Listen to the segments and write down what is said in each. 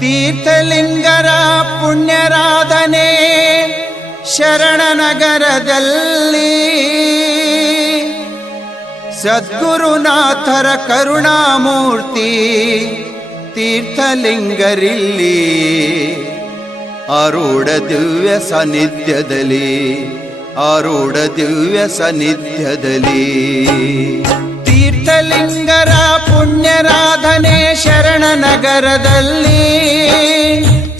ತೀರ್ಥಲಿಂಗರ ಪುಣ್ಯರಾಧನೆ ಶರಣನಗರದಲ್ಲಿ ಸದ್ಗುರುನಾಥರ ಕರುಣಾಮೂರ್ತಿ ತೀರ್ಥಲಿಂಗರಿಲ್ಲಿ ಆರೂಢ ದಿವ್ಯ ಸಾನ್ನಿಧ್ಯದಲ್ಲಿ ಆರೂಢ ದಿವ್ಯ ಸಾನ್ನಿಧ್ಯದಲ್ಲಿ ತೀರ್ಥಲಿಂಗರ ಪುಣ್ಯರಾಧನೆ ಶರಣನಗರದಲ್ಲಿ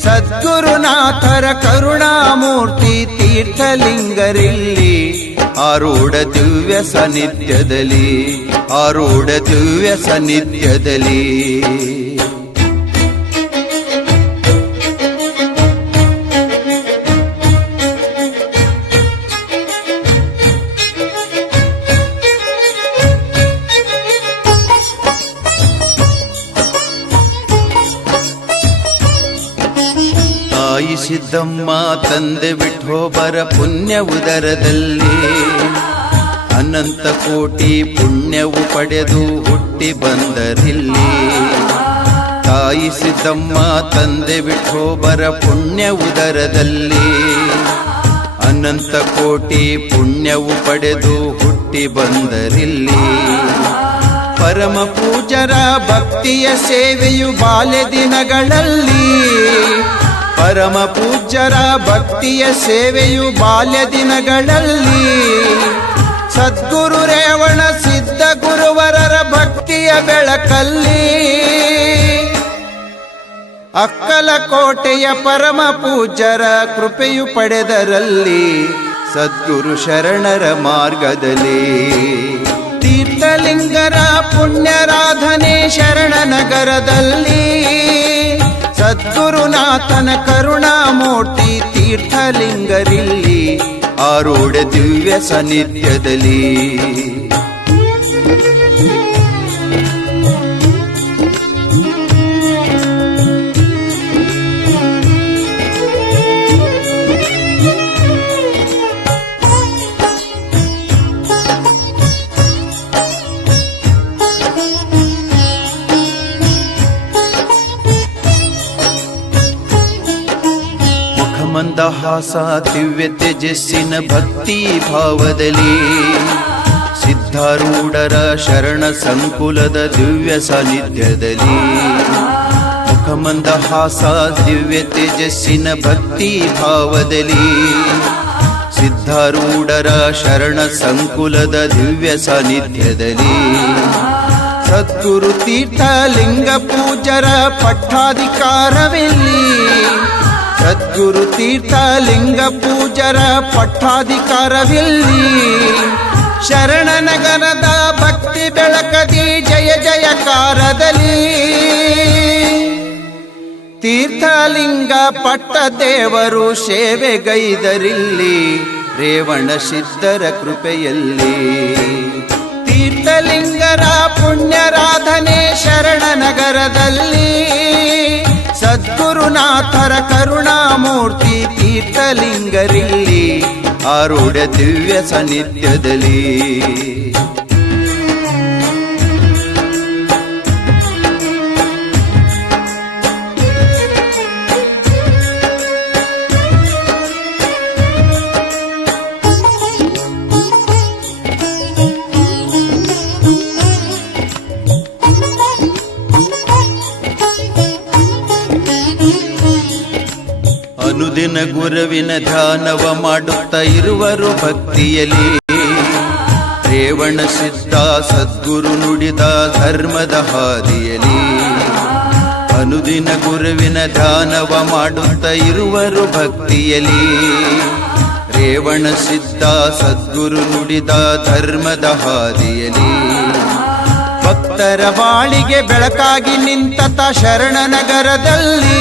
ಸದ್ಗುರುನಾಥರ ಕರುಣಾಮೂರ್ತಿ ತೀರ್ಥಲಿಂಗರಿಲ್ಲಿ ಆರೂಢ ದಿವ್ಯ ಸಾನ್ನಿಧ್ಯದಲ್ಲಿ ಆರೂಢ ದಿವ್ಯ ಸಾನ್ನಿಧ್ಯದಲ್ಲಿ ತಾಯಿ ಸಿದ್ದಮ್ಮ ತಂದೆ ವಿಠೋಬರ ಪುಣ್ಯ ಉದರದಲ್ಲಿ ಅನಂತ ಕೋಟಿ ಪುಣ್ಯವು ಪಡೆದು ಹುಟ್ಟಿ ಬಂದರಿಲ್ಲಿ ತಾಯಿ ಸಿದ್ದಮ್ಮ ತಂದೆ ವಿಠೋಬರ ಪುಣ್ಯ ಉದರದಲ್ಲಿ ಅನಂತ ಕೋಟಿ ಪುಣ್ಯವು ಪಡೆದು ಹುಟ್ಟಿ ಬಂದರಿಲ್ಲಿ ಪರಮ ಪೂಜರ ಭಕ್ತಿಯ ಸೇವೆಯು ಬಾಲ್ಯ ದಿನಗಳಲ್ಲಿ ಪರಮ ಪೂಜ್ಯರ ಭಕ್ತಿಯ ಸೇವೆಯು ಬಾಲ್ಯ ದಿನಗಳಲ್ಲಿ ಸದ್ಗುರು ರೇವಣ ಸಿದ್ಧ ಗುರುವರರ ಭಕ್ತಿಯ ಬೆಳಕಲ್ಲಿ ಅಕ್ಕಲಕೋಟೆಯ ಪರಮ ಪೂಜ್ಯರ ಕೃಪೆಯು ಪಡೆದರಲ್ಲಿ ಸದ್ಗುರು ಶರಣರ ಮಾರ್ಗದಲ್ಲಿ ತೀರ್ಥಲಿಂಗರ ಪುಣ್ಯರಾಧನೆ ಶರಣನಗರದಲ್ಲಿ ಸದ್ಗುರುನಾಥನ ಕರುಣಾಮೂರ್ತಿ ತೀರ್ಥಲಿಂಗರಿಲ್ಲಿ ಆರೂಢ ದಿವ್ಯ ಸಾನ್ನಿಧ್ಯದಲ್ಲಿ ಮಂದಹಾಸ ದಿವ್ಯ ತೇಜಸ್ಸಿನ ಭಕ್ತಿ ಭಾವದಲ್ಲಿ ಸಿದ್ಧಾರೂಢರ ಶರಣ ಸಂಕುಲದ ದಿವ್ಯ ಸಾನ್ನಿಧ್ಯದಲ್ಲಿ ಮುಖಮಂದಹಾಸ ದಿವ್ಯ ತೇಜಸ್ಸಿನ ಭಕ್ತಿ ಭಾವದಲ್ಲಿ ಸಿದ್ಧಾರೂಢರ ಶರಣ ಸಂಕುಲದ ದಿವ್ಯ ಸಾನ್ನಿಧ್ಯದಲ್ಲಿ ಸದ್ಗುರು ತೀರ್ಥಲಿಂಗ ಪೂಜರ ಪಟ್ಟಾಧಿಕಾರವಿಲ್ಲಿ ಸದ್ಗುರು ತೀರ್ಥಲಿಂಗ ಪೂಜರ ಪಟ್ಟಾಧಿಕಾರವಿಲ್ಲಿ ಶರಣನಗರದ ಭಕ್ತಿ ಬೆಳಕದಿ ಜಯ ಜಯಕಾರದಲ್ಲಿ ತೀರ್ಥಲಿಂಗ ಪಟ್ಟ ದೇವರು ಸೇವೆಗೈದರಿಲ್ಲಿ ರೇವಣ ಸಿದ್ಧರ ಕೃಪೆಯಲ್ಲಿ ತೀರ್ಥಲಿಂಗರ ಪುಣ್ಯರಾಧನೆ ಶರಣನಗರದಲ್ಲಿ ಸದ್ಗುರುನಾಥರ ಕರುಣಾಮೂರ್ತಿ ತೀರ್ಥಲಿಂಗರಿಲ್ಲಿ ಆರೂಢ ದಿವ್ಯ ಸಾನ್ನಿಧ್ಯದಲ್ಲಿ ಅನುದಿನ ಗುರುವಿನ ಧ್ಯಾನವ ಮಾಡುತ್ತಾ ಇರುವರು ಭಕ್ತಿಯಲ್ಲಿ ರೇವಣ ಸಿದ್ಧ ಸದ್ಗುರು ನುಡಿದ ಧರ್ಮದ ಹಾದಿಯಲ್ಲಿ ಅನುದಿನ ಗುರುವಿನ ಧ್ಯಾನವ ಮಾಡುತ್ತಾ ಇರುವರು ಭಕ್ತಿಯಲ್ಲಿ ರೇವಣ ಸಿದ್ಧ ಸದ್ಗುರು ನುಡಿದ ಧರ್ಮದ ಹಾದಿಯಲ್ಲಿ ಭಕ್ತರ ಬಾಳಿಗೆ ಬೆಳಕಾಗಿ ನಿಂತ ಶರಣನಗರದಲ್ಲಿ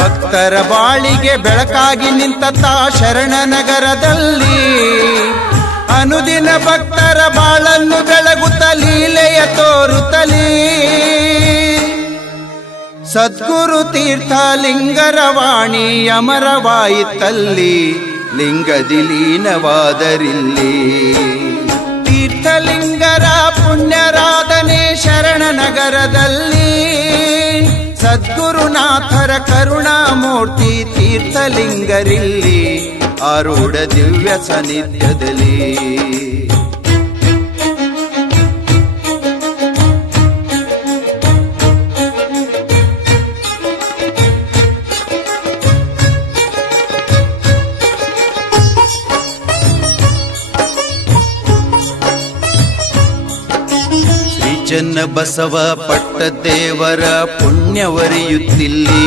ಭಕ್ತರ ಬಾಳಿಗೆ ಬೆಳಕಾಗಿ ನಿಂತ ಶರಣನಗರದಲ್ಲಿ ಅನುದಿನ ಭಕ್ತರ ಬಾಳನ್ನು ಬೆಳಗುತ್ತ ಲೀಲೆಯ ತೋರುತ್ತಲೀ ಸದ್ಗುರು ತೀರ್ಥಲಿಂಗರ ವಾಣಿ ಅಮರವಾಯಿತಲ್ಲಿ ಲಿಂಗದಿ ಲೀನವಾದರಿಲ್ಲಿ ತೀರ್ಥಲಿಂಗರ ಪುಣ್ಯರಾಧನೆ ಶರಣನಗರದಲ್ಲಿ ಸದ್ಗುರುನಾಥರ ಕರುಣಾಮೂರ್ತಿ ತೀರ್ಥಲಿಂಗರಿಲ್ಲಿ ಆರೂಢ ದಿವ್ಯ ಸಾನ್ನಿಧ್ಯದಲ್ಲಿ. ಚನ್ನ ಬಸವ ಪಟ್ಟದೇವರ ಪುಣ್ಯವರಿಯುತ್ತಿಲ್ಲಿ,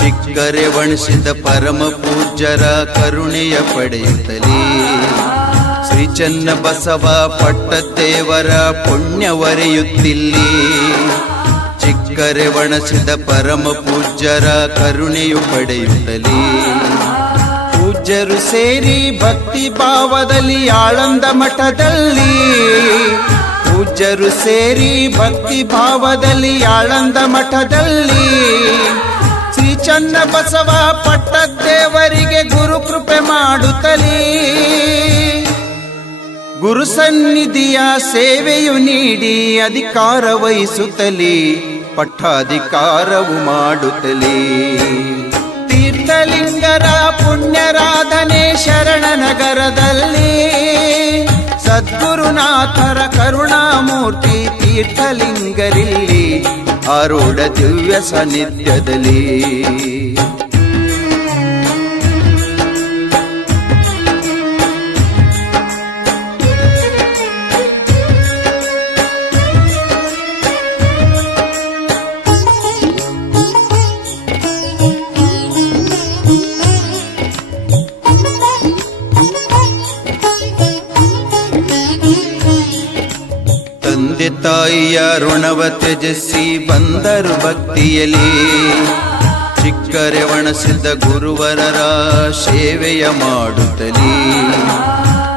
ಚಿಕ್ಕರೆ ವಣಿಸಿದ ಪರಮ ಪೂಜ್ಯರ ಕರುಣೆಯ ಪಡೆಯುತ್ತಲೇ. ಶ್ರೀ ಚನ್ನ ಬಸವ ಪಟ್ಟದೇವರ ಪುಣ್ಯವರಿಯುತ್ತಿಲ್ಲಿ, ಚಿಕ್ಕರೆ ವಣಿಸಿದ ಪರಮ ಪೂಜ್ಯರ ಕರುಣೆಯು ಪಡೆಯುತ್ತಲೇ. ಪೂಜ್ಯರು ಸೇರಿ ಭಕ್ತಿ ಭಾವದಲ್ಲಿ ಆಳಂದ ಮಠದಲ್ಲಿ, ಪೂಜ್ಯರು ಸೇರಿ ಭಕ್ತಿ ಭಾವದಲ್ಲಿ ಆಳಂದ ಮಠದಲ್ಲಿ, ಶ್ರೀ ಚನ್ನ ಬಸವ ಪಟ್ಟದೇವರಿಗೆ ಗುರು ಕೃಪೆ ಮಾಡುತ್ತಲೇ. ಗುರು ಸನ್ನಿಧಿಯ ಸೇವೆಯು ನೀಡಿ ಅಧಿಕಾರ ವಹಿಸುತ್ತಲೇ, ಪಟ್ಟಾಧಿಕಾರವು ಮಾಡುತ್ತಲೇ. ತೀರ್ಥಲಿಂಗರ ಪುಣ್ಯರಾಧನೆ ಶರಣನಗರದಲ್ಲಿ, ಸದ್ಗುರುನಾಥರ ಕರುಣಾಮೂರ್ತಿ ತೀರ್ಥಲಿಂಗರಿಲ್ಲಿ ಆರೂಢ ದಿವ್ಯ ಸಾನ್ನಿಧ್ಯದಲ್ಲಿ. ತಂದೆ ತಾಯಿಯ ಋಣವ ತ್ಯಜಿಸಿ ಬಂದರು ಭಕ್ತಿಯಲ್ಲಿ, ಚಿಕ್ಕರೆ ವಣಸಿದ ಗುರುವರರ ಸೇವೆಯ ಮಾಡುತ್ತಲೇ.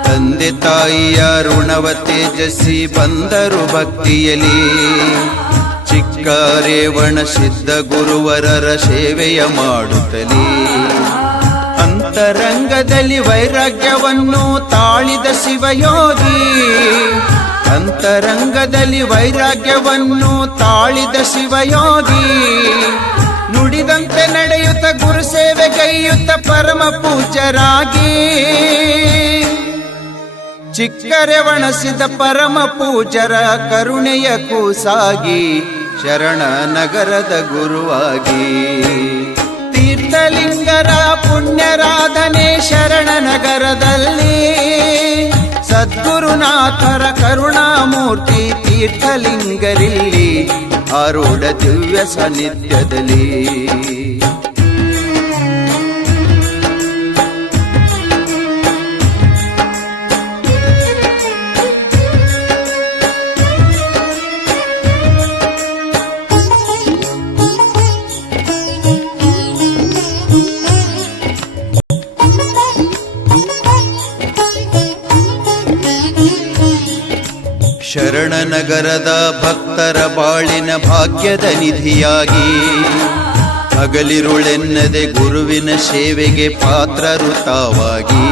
ತಂದೆ ತಾಯಿಯ ಋಣವ ತ್ಯಜಿಸಿ ಬಂದರು ಭಕ್ತಿಯಲ್ಲಿ, ಚಿಕ್ಕರೆ ವಣಸಿದ್ದ ಗುರುವರರ ಸೇವೆಯ ಮಾಡುತ್ತಲೇ. ಅಂತರಂಗದಲ್ಲಿ ವೈರಾಗ್ಯವನ್ನು ತಾಳಿದ ಶಿವಯೋಗಿ, ಅಂತರಂಗದಲ್ಲಿ ವೈರಾಗ್ಯವನ್ನು ತಾಳಿದ ಶಿವಯೋಗಿ, ನುಡಿದಂತೆ ನಡೆಯುತ್ತ ಗುರು ಸೇವೆಗೈಯುತ್ತ ಪರಮ ಪೂಜ್ಯರಾಗಿ, ಚಿಕ್ಕರೆ ವಣಸಿದ ಪರಮ ಪೂಜ್ಯರ ಕರುಣೆಯ ಕೂಸಾಗಿ, ಶರಣ ನಗರದ ಗುರುವಾಗಿ. ತೀರ್ಥಲಿಂಗರ ಪುಣ್ಯರಾಧನೆ ಶರಣನಗರದಲ್ಲಿ, ಸದ್ಗುರುನಾಥರ ಕರುಣಾಮೂರ್ತಿ ತೀರ್ಥಲಿಂಗರಿಲ್ಲಿ ಆರೂಢ ದಿವ್ಯ ಸಾನ್ನಿಧ್ಯದಲ್ಲಿ. ಶರಣನಗರದ ಭಕ್ತರ ಬಾಳಿನ ಭಾಗ್ಯದ ನಿಧಿಯಾಗಿ, ಹಗಲಿರುಳೆನ್ನದೆ ಗುರುವಿನ ಸೇವೆಗೆ ಪಾತ್ರರು ತಾವಾಗಿ.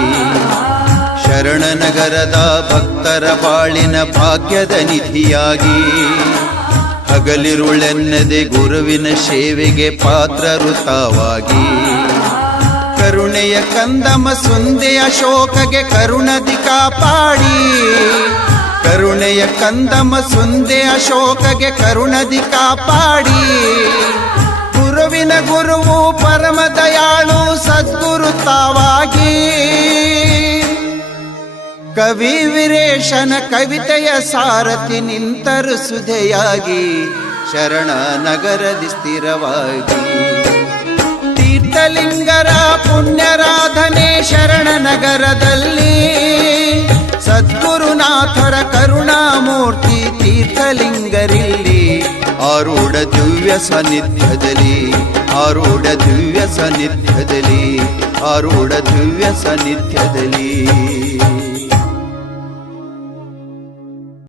ಶರಣನಗರದ ಭಕ್ತರ ಬಾಳಿನ ಭಾಗ್ಯದ ನಿಧಿಯಾಗಿ, ಹಗಲಿರುಳೆನ್ನದೆ ಗುರುವಿನ ಸೇವೆಗೆ ಪಾತ್ರರು ತಾವಾಗಿ. ಕರುಣೆಯ ಕಂದಮ ಸುಂದೆ ಅಶೋಕಗೆ ಕರುಣದಿ ಕಾಪಾಡಿ, ಕರುಣೆಯ ಕಂದಮ ಸುಂದೆ ಅಶೋಕಗೆ ಕರುಣದಿ ಕಾಪಾಡಿ. ಗುರುವಿನ ಗುರುವು ಪರಮ ದಯಾಳು ಸದ್ಗುರು ತಾವಾಗಿ, ಕವಿ ವೀರೇಶನ ಕವಿತೆಯ ಸಾರಥಿ ನಿಂತರು ಸುಧೆಯಾಗಿ, ಶರಣ ನಗರದಿ ಸ್ಥಿರವಾಗಿ. ತೀರ್ಥಲಿಂಗರ ಪುಣ್ಯರಾಧನೆ ಶರಣನಗರದಲ್ಲಿ, ಸದ್ಗುರುನಾಥರ ಕರುಣಾಮೂರ್ತಿ ತೀರ್ಥಲಿಂಗರಿಲ್ಲಿ ಆರೂಢ ದಿವ್ಯ ಸಾನ್ನಿಧ್ಯದಲ್ಲಿ, ಆರೂಢ ದಿವ್ಯ ಸಾನ್ನಿಧ್ಯದಲ್ಲಿ, ಆರೂಢ ದಿವ್ಯ ಸಾನ್ನಿಧ್ಯದಲ್ಲಿ.